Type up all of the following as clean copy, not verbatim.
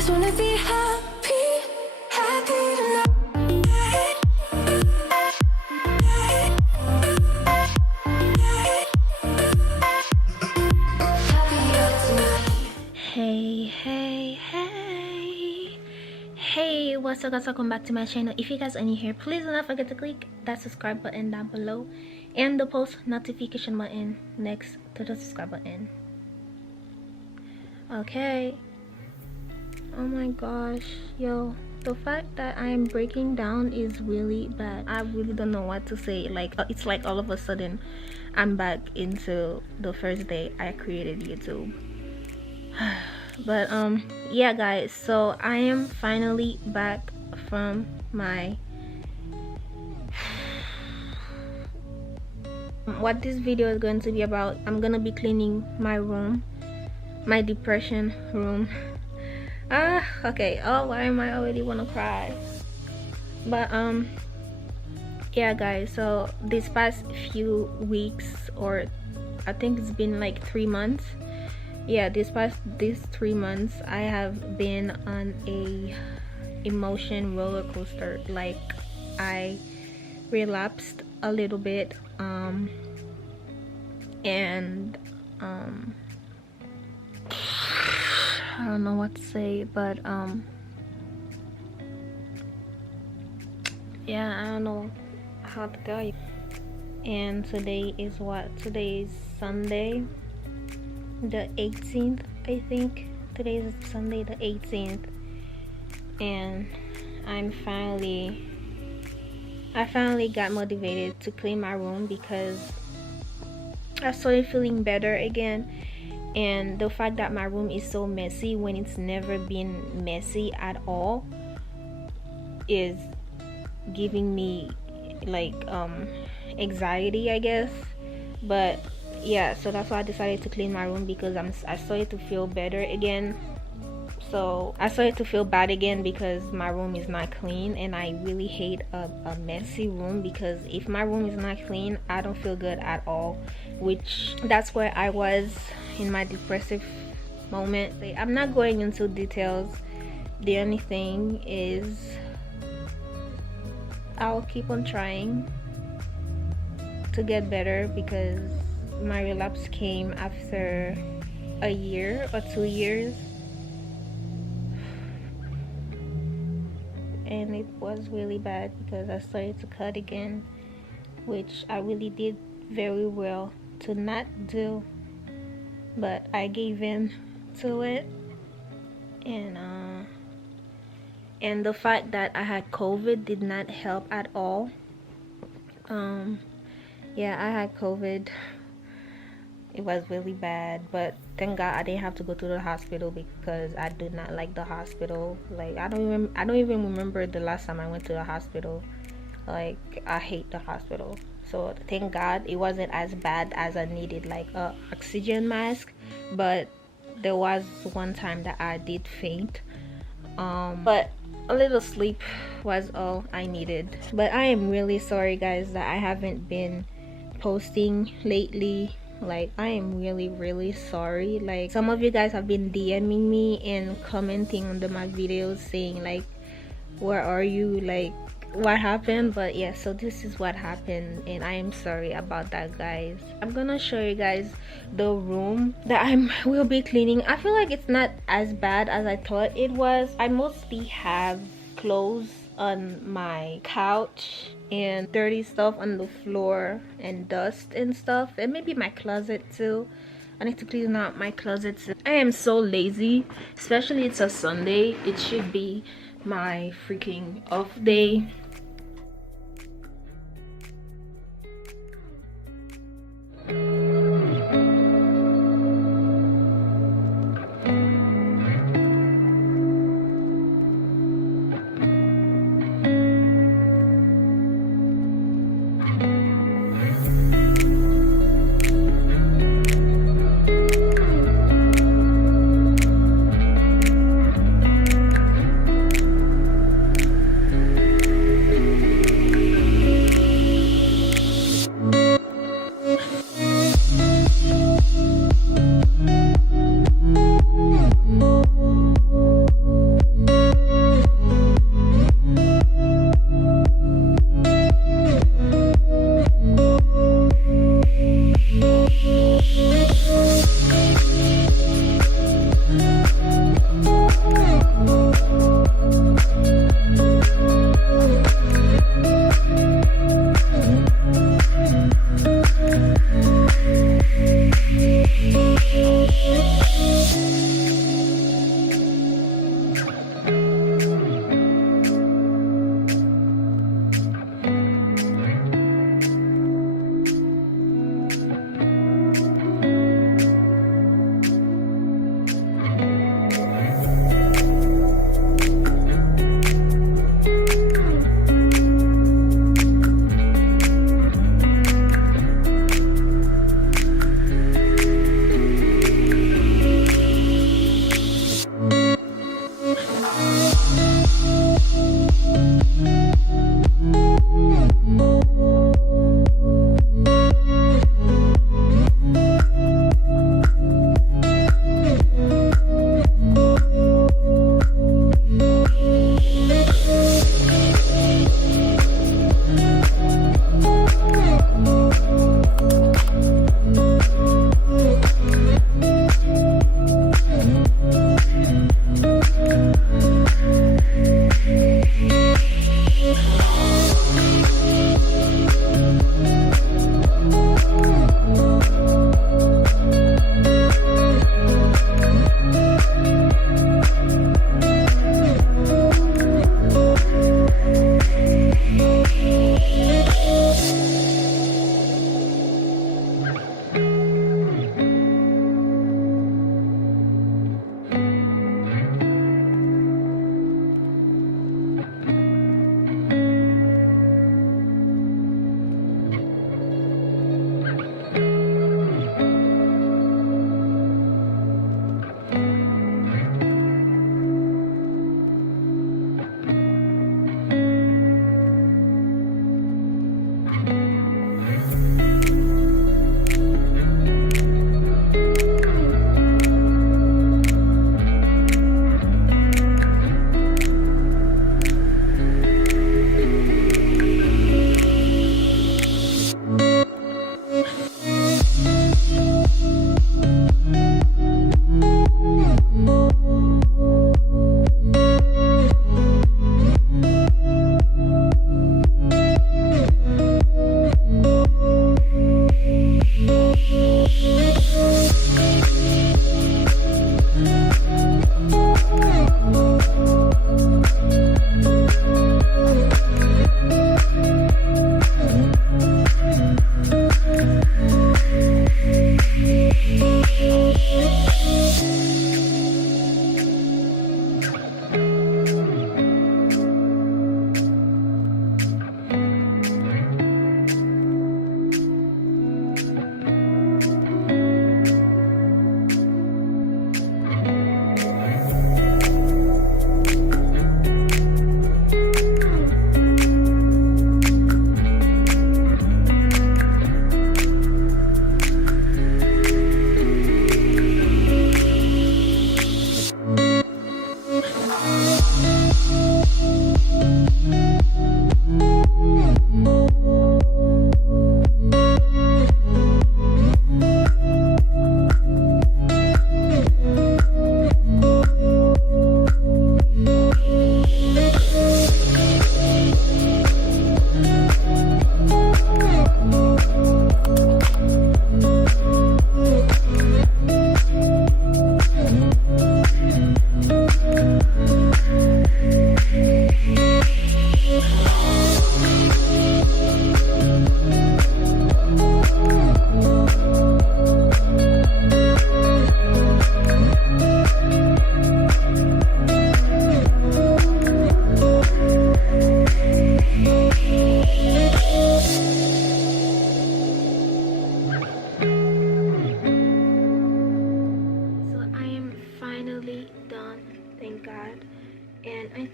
just wanna be happy, happy tonight. Hey, what's up guys, welcome back to my channel. If you guys are new here, please do not forget to click that subscribe button down below and the post notification button next to the subscribe button. Okay, oh my gosh, yo, the fact that I'm breaking down is really bad. I really don't know what to say. Like it's like all of a sudden I'm back into the first day I created YouTube. But yeah guys, so I am finally back from my what this video is going to be about. I'm gonna be cleaning my room, my depression room. Okay, oh, why am I already wanna cry? But yeah guys, so this past few weeks, or I think it's been like 3 months, yeah, these 3 months I have been on a emotion roller coaster. Like I relapsed a little bit, and I don't know what to say, but yeah, I don't know how to tell you. And today is what? Today is Sunday the 18th, I think. Today is Sunday the 18th, and I finally got motivated to clean my room because I started feeling better again. And the fact that my room is so messy when it's never been messy at all is giving me like anxiety, I guess. But yeah, so that's why I decided to clean my room, because I started to feel better again. So I started to feel bad again because my room is not clean, and I really hate a messy room, because if my room is not clean I don't feel good at all, which that's where I was in my depressive moment. I'm not going into details. The only thing is I'll keep on trying to get better, because my relapse came after a year or 2 years, and it was really bad because I started to cut again, which I really did very well to not do, but I gave in to it. And the fact that I had COVID did not help at all. Yeah, I had COVID. It was really bad, but thank God I didn't have to go to the hospital, because I do not like the hospital. Like I don't even remember the last time I went to the hospital. Like I hate the hospital. So thank God it wasn't as bad as I needed like a oxygen mask, but there was one time that I did faint. But a little sleep was all I needed. But I am really sorry guys that I haven't been posting lately. Like I am really sorry. Like some of you guys have been DMing me and commenting under my videos saying like, where are you, like what happened? But yeah, so this is what happened, and I am sorry about that guys. I'm gonna show you guys the room that I will be cleaning. I feel like it's not as bad as I thought it was. I mostly have clothes on my couch and dirty stuff on the floor and dust and stuff, and maybe my closet too. I need to clean out my closet too. I am so lazy, especially it's a Sunday. It should be my freaking off day.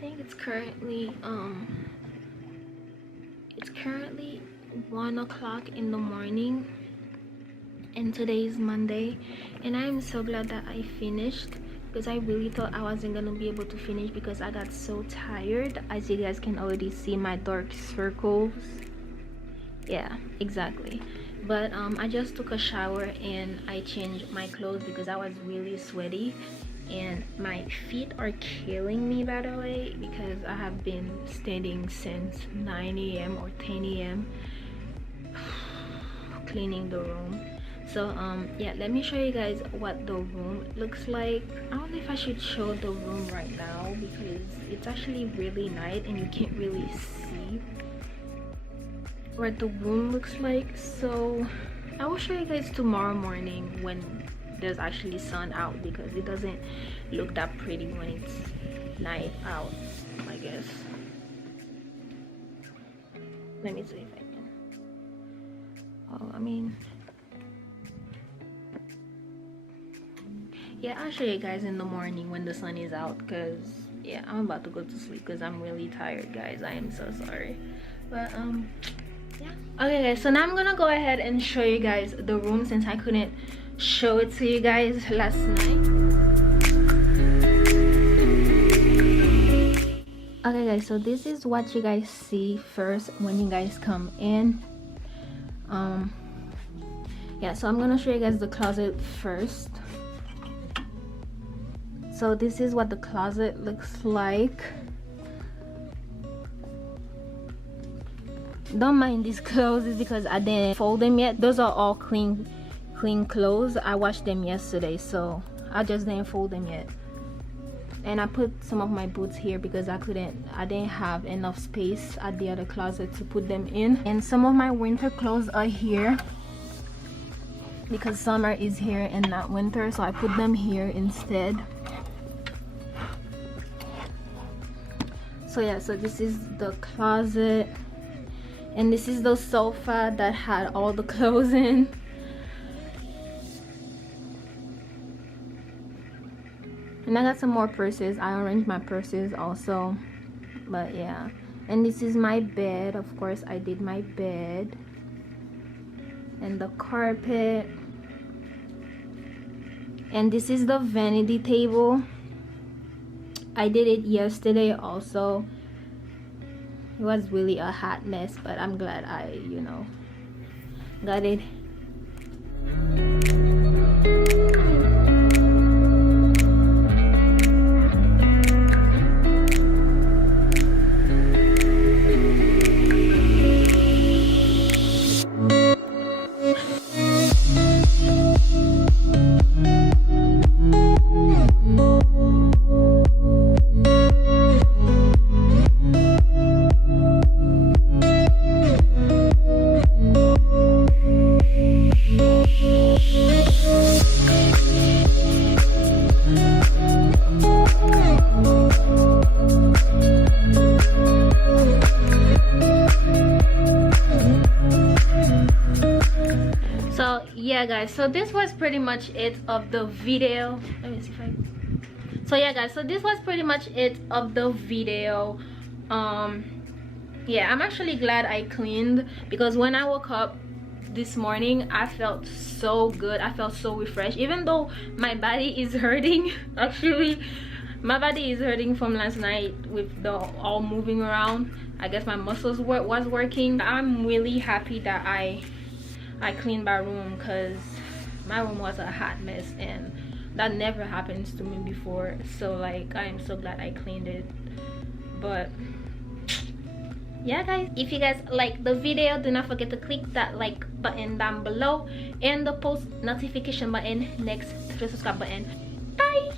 think it's currently 1 o'clock in the morning, and today is Monday, and I'm so glad that I finished, because I really thought I wasn't gonna be able to finish because I got so tired. As you guys can already see my dark circles. Yeah, exactly. But I just took a shower and I changed my clothes because I was really sweaty, and my feet are killing me, by the way, because I have been standing since 9 a.m. or 10 a.m. cleaning the room. So yeah, let me show you guys what the room looks like. I don't know if I should show the room right now because it's actually really night and you can't really see what the room looks like. So I will show you guys tomorrow morning when there's actually sun out, because it doesn't look that pretty when it's night out, I guess. Let me see if I can. Oh, I mean, yeah, I'll show you guys in the morning when the sun is out, because yeah, I'm about to go to sleep because I'm really tired, guys. I am so sorry. But yeah, okay guys, so now I'm gonna go ahead and show you guys the room since I couldn't show it to you guys last night. Okay guys, so this is what you guys see first when you guys come in. Yeah, so I'm gonna show you guys the closet first. So this is what the closet looks like. Don't mind these clothes, it's because I didn't fold them yet. Those are all clean clothes. I washed them yesterday, so I just didn't fold them yet. And I put some of my boots here because I didn't have enough space at the other closet to put them in. And some of my winter clothes are here because summer is here and not winter, so I put them here instead. So yeah, so this is the closet, and this is the sofa that had all the clothes in. And I got some more purses. I arranged my purses also. But yeah, and this is my bed. Of course I did my bed, and the carpet, and this is the vanity table. I did it yesterday also. It was really a hot mess, but I'm glad I, you know, got it. Yeah guys, so this was pretty much it of the video. Let me see if I... So yeah guys, so this was pretty much it of the video. Yeah, I'm actually glad I cleaned, because when I woke up this morning I felt so good. I felt so refreshed, even though my body is hurting. Actually my body is hurting from last night with the all moving around. I guess my muscles was working. I'm really happy that I cleaned my room, because my room was a hot mess and that never happens to me before. So like, I am so glad I cleaned it. But yeah guys, if you guys like the video, do not forget to click that like button down below and the post notification button next to the subscribe button. Bye.